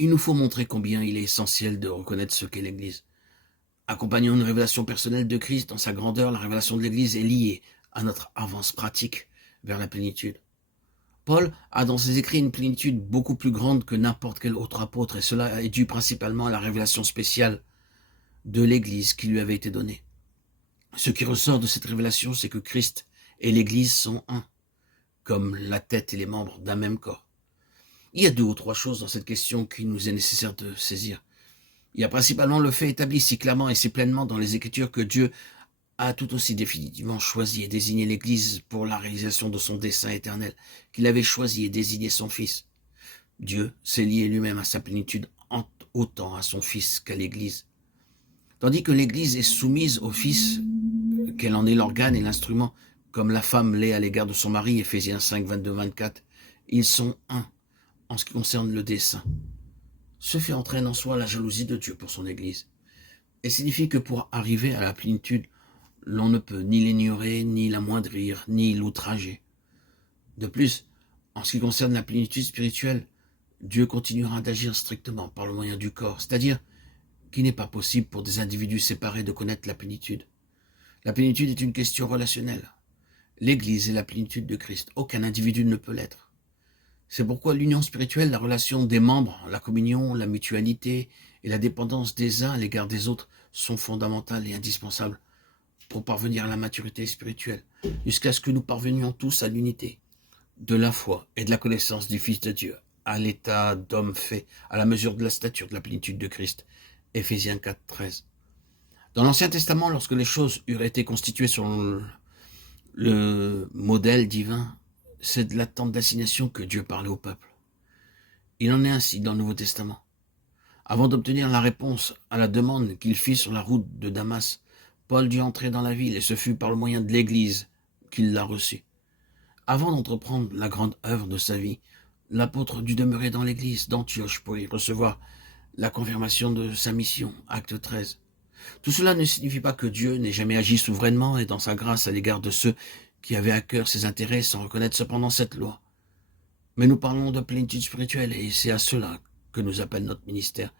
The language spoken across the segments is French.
Il nous faut montrer combien il est essentiel de reconnaître ce qu'est l'Église. Accompagnant une révélation personnelle de Christ dans sa grandeur, la révélation de l'Église est liée à notre avance pratique vers la plénitude. Paul a dans ses écrits une plénitude beaucoup plus grande que n'importe quel autre apôtre, et cela est dû principalement à la révélation spéciale de l'Église qui lui avait été donnée. Ce qui ressort de cette révélation, c'est que Christ et l'Église sont un, comme la tête et les membres d'un même corps. Il y a deux ou trois choses dans cette question qu'il nous est nécessaire de saisir. Il y a principalement le fait établi si clairement et si pleinement dans les Écritures que Dieu a tout aussi définitivement choisi et désigné l'Église pour la réalisation de son dessein éternel, qu'il avait choisi et désigné son Fils. Dieu s'est lié lui-même à sa plénitude autant à son Fils qu'à l'Église. Tandis que l'Église est soumise au Fils, qu'elle en est l'organe et l'instrument, comme la femme l'est à l'égard de son mari, Éphésiens 5, 22-24, ils sont un en ce qui concerne le dessein. Ce fait entraîne en soi la jalousie de Dieu pour son Église, et signifie que pour arriver à la plénitude, l'on ne peut ni l'ignorer, ni l'amoindrir, ni l'outrager. De plus, en ce qui concerne la plénitude spirituelle, Dieu continuera d'agir strictement par le moyen du corps, c'est-à-dire qu'il n'est pas possible pour des individus séparés de connaître la plénitude. La plénitude est une question relationnelle. L'Église est la plénitude de Christ. Aucun individu ne peut l'être. C'est pourquoi l'union spirituelle, la relation des membres, la communion, la mutualité et la dépendance des uns à l'égard des autres sont fondamentales et indispensables pour parvenir à la maturité spirituelle, jusqu'à ce que nous parvenions tous à l'unité de la foi et de la connaissance du Fils de Dieu, à l'état d'homme fait, à la mesure de la stature de la plénitude de Christ. Éphésiens 4, 13. Dans l'Ancien Testament, lorsque les choses eurent été constituées selon le modèle divin, c'est de la tente d'assignation que Dieu parlait au peuple. Il en est ainsi dans le Nouveau Testament. Avant d'obtenir la réponse à la demande qu'il fit sur la route de Damas, Paul dut entrer dans la ville, et ce fut par le moyen de l'Église qu'il l'a reçu. Avant d'entreprendre la grande œuvre de sa vie, l'apôtre dut demeurer dans l'Église d'Antioche pour y recevoir la confirmation de sa mission, acte 13. Tout cela ne signifie pas que Dieu n'ait jamais agi souverainement et dans sa grâce à l'égard de ceux qui avaient à cœur ses intérêts sans reconnaître cependant cette loi. Mais nous parlons de plénitude spirituelle et c'est à cela que nous appelle notre ministère.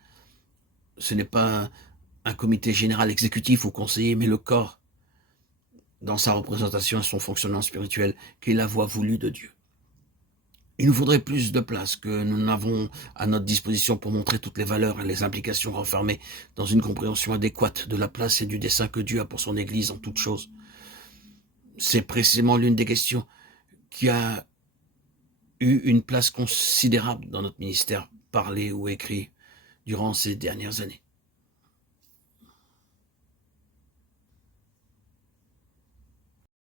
Ce n'est pas un comité général exécutif ou conseiller, mais le corps, dans sa représentation et son fonctionnement spirituel, qui est la voie voulue de Dieu. Il nous faudrait plus de place que nous n'avons à notre disposition pour montrer toutes les valeurs et les implications renfermées dans une compréhension adéquate de la place et du dessein que Dieu a pour son Église en toutes choses. C'est précisément l'une des questions qui a eu une place considérable dans notre ministère, parlé ou écrit, durant ces dernières années.